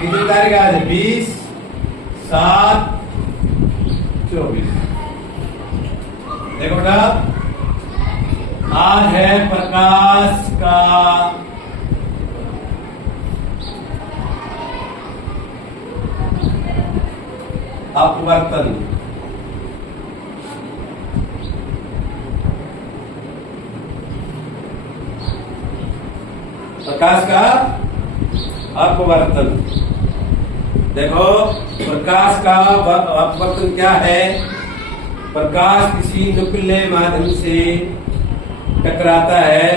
कितनी तारीख आज है? 20/7/24। देखो बेटा, आज है प्रकाश का अपवर्तन। प्रकाश का अपवर्तन। देखो, प्रकाश का अपवर्तन क्या है? प्रकाश किसी नुकीले माध्यम से टकराता है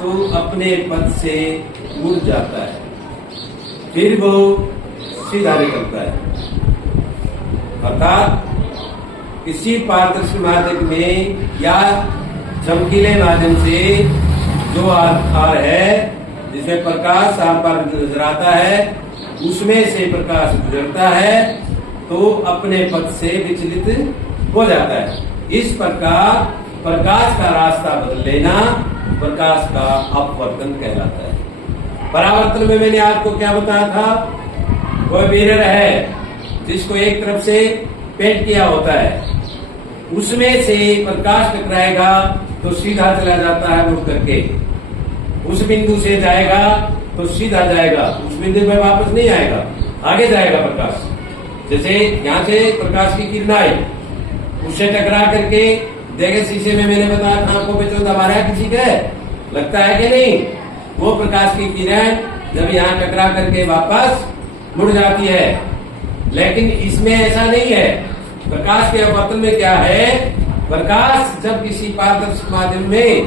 तो अपने पथ से मुड़ जाता है, फिर वो सीधा निकलता है। अर्थात किसी पारदर्शी माध्यम में या चमकीले माध्यम से जो आर है, जिसमें प्रकाश आर पार नजर आता है, उसमें से प्रकाश गुजरता है तो अपने पथ से विचलित हो जाता है। इस प्रकार प्रकाश का रास्ता बदल लेना प्रकाश का अपवर्तन कहलाता है। परावर्तन में मैंने आपको क्या बताया था? कोई मिरर है जिसको एक तरफ से पेंट किया होता है, उसमें से प्रकाश टकराएगा तो सीधा चला जाता है मुड़ करके, उस बिंदु से जाएगा तो सीधा जाएगा, उस बिंदु पे वापस नहीं आएगा, आगे जाएगा प्रकाश। जैसे यहाँ से प्रकाश की किरण आई, उससे टकरा करके देखे शीशे में, मैंने बताया था आपको, बच्चों दबा रहा है किसी के, लगता है कि नहीं? वो प्रकाश की किरण जब यहाँ टकरा करके वापस मुड़ जाती है। लेकिन इसमें ऐसा नहीं है। प्रकाश के अपवर्तन में क्या है? प्रकाश जब किसी पारदर्शी माध्यम में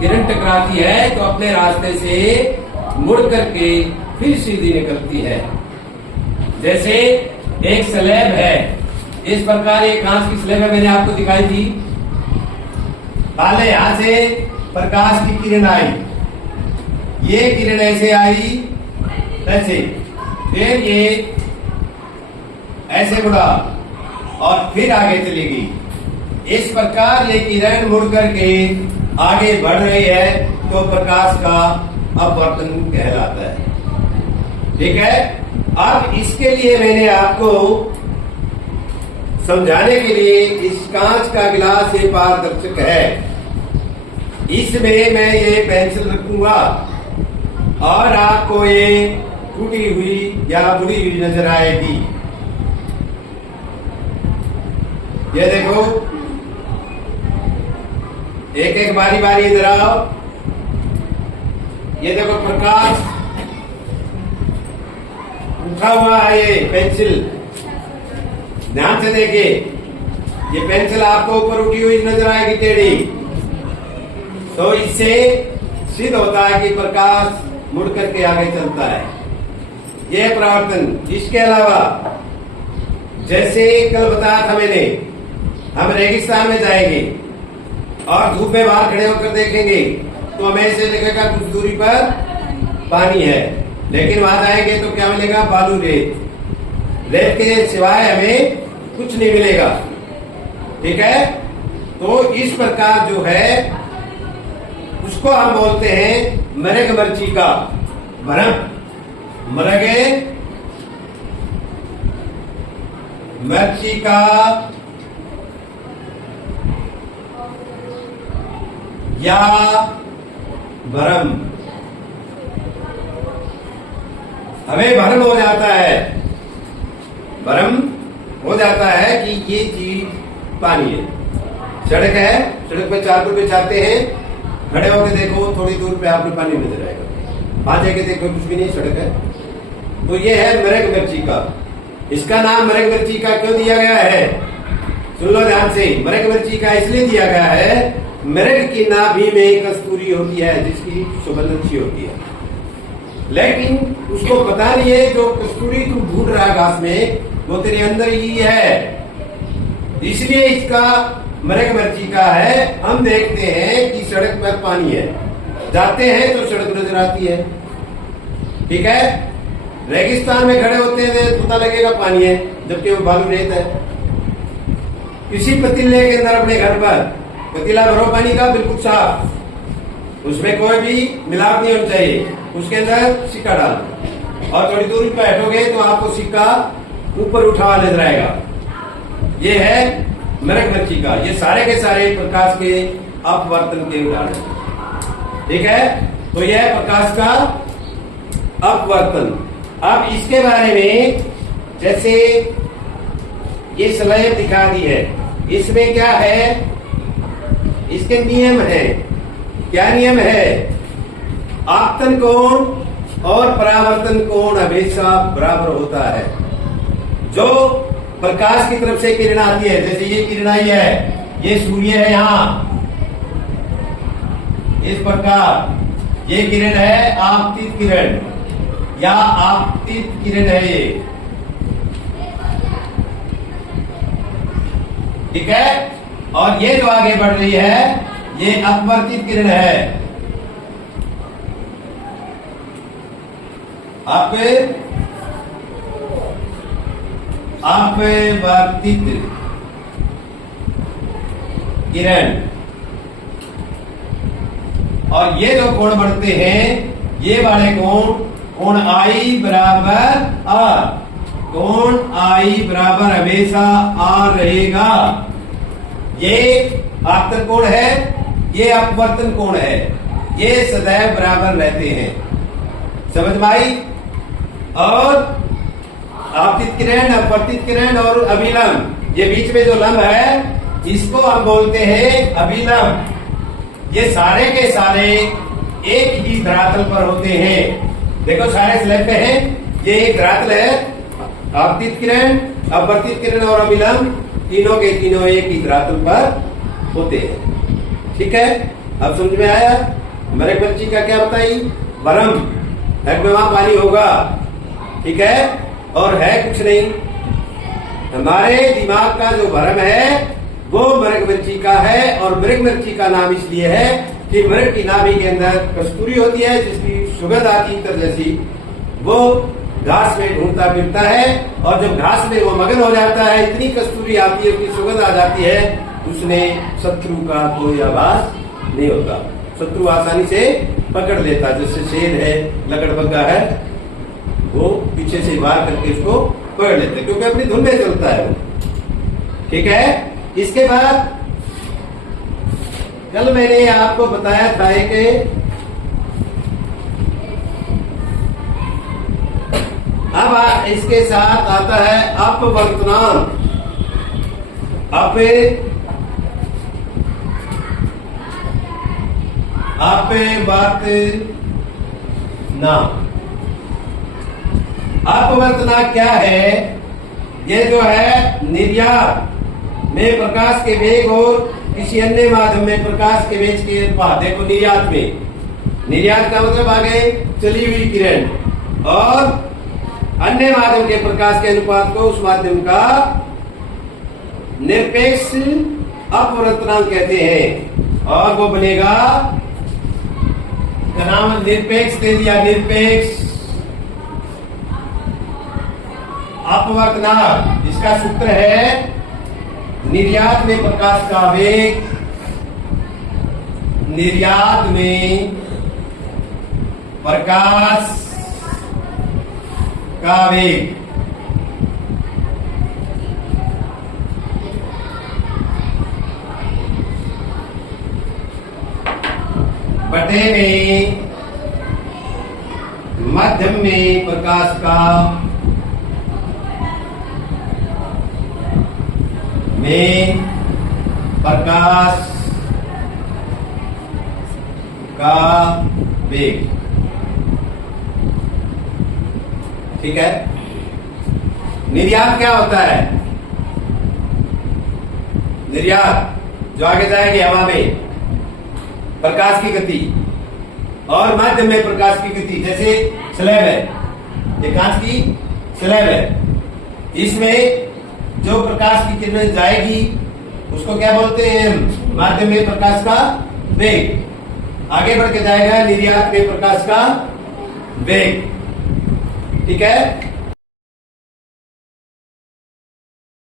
किरण टकराती है तो अपने रास्ते से मुड़ करके फिर सीधी निकलती है। जैसे एक स्लैब है, इस प्रकार एक कांच की स्लैब है, मैंने आपको दिखाई थी। पहले यहां से प्रकाश की किरण आई, ये किरण ऐसे आई, ऐसे, फिर ये ऐसे मुड़ा और फिर आगे चली गई। इस प्रकार ये किरण मुड़ करके आगे बढ़ रही है तो प्रकाश का अपवर्तन कहलाता है। ठीक है। अब इसके लिए मैंने आपको समझाने के लिए, इस कांच का गिलास ये पारदर्शक है, इसमें मैं ये पेंसिल रखूंगा और आपको ये टूटी हुई या बुरी हुई नजर आएगी। ये देखो, एक एक बारी बारी इधर आओ। ये देखो प्रकाश उठा हुआ है, ये पेंसिल ध्यान से देखिए, ये पेंसिल आपको ऊपर उठी हुई नजर आएगी टेढ़ी, तो इससे सिद्ध होता है कि प्रकाश मुड़ करके आगे चलता है। ये परावर्तन। इसके अलावा जैसे कल बताया था मैंने, हम रेगिस्तान में जाएंगे और धूप में बाहर खड़े होकर देखेंगे तो हमें ऐसे लगेगा कुछ दूरी पर पानी है, लेकिन वहां जाएंगे तो क्या मिलेगा? बालू, रेत। रेत के सिवाय हमें कुछ नहीं मिलेगा। ठीक है। तो इस प्रकार जो है उसको हम बोलते हैं मृग मरीचिका, भ्रम, मृगे मरीचिका या भ्रम। हमें भ्रम हो जाता है, भ्रम हो जाता है कि ये चीज पानी है। सड़क है, सड़क पे 4 रुपए जाते हैं, खड़े होकर देखो थोड़ी दूर पे आपको पानी नजर आएगा, वहां जाके देखो कुछ भी नहीं, सड़क है। तो ये है मृग मरीचिका। इसका नाम मृग मरीचिका क्यों दिया गया है? सुन लो ध्यान से। मृग मरीचिका इसलिए दिया गया है, मृग की नाभि में कस्तूरी होती है जिसकी सुगंध अच्छी होती है, लेकिन उसको पता नहीं है जो कस्तूरी तू ढूंढ रहा है घास में, वो तेरे अंदर ही है, इसलिए इसका मृग मरीचिका है। हम देखते हैं कि सड़क पर पानी है, जाते हैं तो सड़क नजर आती है। ठीक है। रेगिस्तान में खड़े होते हैं तो पता लगेगा पानी है, जबकि वो बालू रेत है। किसी पतीले के अंदर अपने घर पर पतीला भरो पानी का, बिल्कुल साफ, उसमें कोई भी मिलावट नहीं होनी चाहिए, उसके अंदर सिक्का डाल, और थोड़ी दूरी पर हटोगे तो आपको सिक्का ऊपर उठा हुआ नजर आएगा। ये है मृगमरीचिका। ये सारे के सारे प्रकाश के अपवर्तन के उदाहरण। ठीक है, तो यह है प्रकाश का अपवर्तन। अब इसके बारे में जैसे ये स्लाइड दिखा दी है, इसमें क्या है, इसके नियम है। क्या नियम है? आपतन कोण और परावर्तन कोण हमेशा बराबर होता है। जो प्रकाश की तरफ से किरण आती है, जैसे ये किरण आई है, ये सूर्य है यहां, इस प्रकार ये किरण है आपतित किरण या आपतित किरण है ये। ठीक है, और ये जो आगे बढ़ रही है ये अपवर्तित किरण है। अपवर्तित किरण। और ये जो कोण बढ़ते हैं, ये वाले कोण आई बराबर आर, कोण आई बराबर हमेशा आर रहेगा। ये आपतन कोण है, ये अपवर्तन कोण है, ये सदैव बराबर रहते हैं। समझ में आई? और आपतित किरण, अपवर्तित किरण और अभिलंब, ये बीच में जो लंब है इसको हम बोलते हैं अभिलंब। ये सारे के सारे एक ही धरातल पर होते हैं। देखो सारे स्लैब पे हैं, ये एक धरातल है। आपतित किरण, अपवर्तित किरण और अभिलंब तीनों के तीनों एक ही धरातल पर होते हैं। ठीक है, अब समझ में आया? मृगमरीचिका क्या बताई? बरम है, वहां पानी होगा। ठीक है, और है कुछ नहीं। हमारे दिमाग का जो भ्रम है वो मृगमरीचिका है। और मृगमरीचिका नाम इसलिए है कि मृग की नाभि के अंदर कस्तूरी होती है जिसकी सुगंध आती है जैसी, वो घास में ढूंढता फिरता है और जब घास में वो मगन हो जाता है, इतनी कस्तूरी आती है, उसकी सुगंध आ जाती है, उसमें शत्रु का कोई आवाज नहीं होता। शत्रु आसानी से पकड़ लेता। जैसे शेर है, लकड़बग्गा है, वो पीछे से वार करके उसको पकड़ लेते क्योंकि अपनी धुन में चलता है वो। ठीक है, इसके बाद कल मैंने आपको बताया था कि अब इसके साथ आता है अपवर्तनांक। अपवर्तनांक क्या है? ये जो है निर्यात में प्रकाश के वेग और किसी अन्य माध्यम में प्रकाश के वेग के अनुपात। देखो निर्यात में, निर्यात का मतलब आगे चली हुई किरण और अन्य माध्यम के प्रकाश के अनुपात को उस माध्यम का निरपेक्ष अपवर्तनांक कहते हैं। और वो बनेगा, का नाम निरपेक्ष दे दिया, निरपेक्ष अपवर्तनांक। इसका सूत्र है निर्यात में प्रकाश का वेग, निर्यात में प्रकाश का वेग बटे में माध्यम में प्रकाश का में प्रकाश का वेग। ठीक है, निर्यात क्या होता है? निर्यात जो आगे जाएगी हवा में प्रकाश की गति और माध्यम में प्रकाश की गति। जैसे स्लैब है, ये कांच की स्लैब है, इसमें जो प्रकाश की किरण जाएगी उसको क्या बोलते हैं? माध्यम में प्रकाश का वेग। आगे बढ़ के जाएगा निर्यात में प्रकाश का वेग। ठीक है,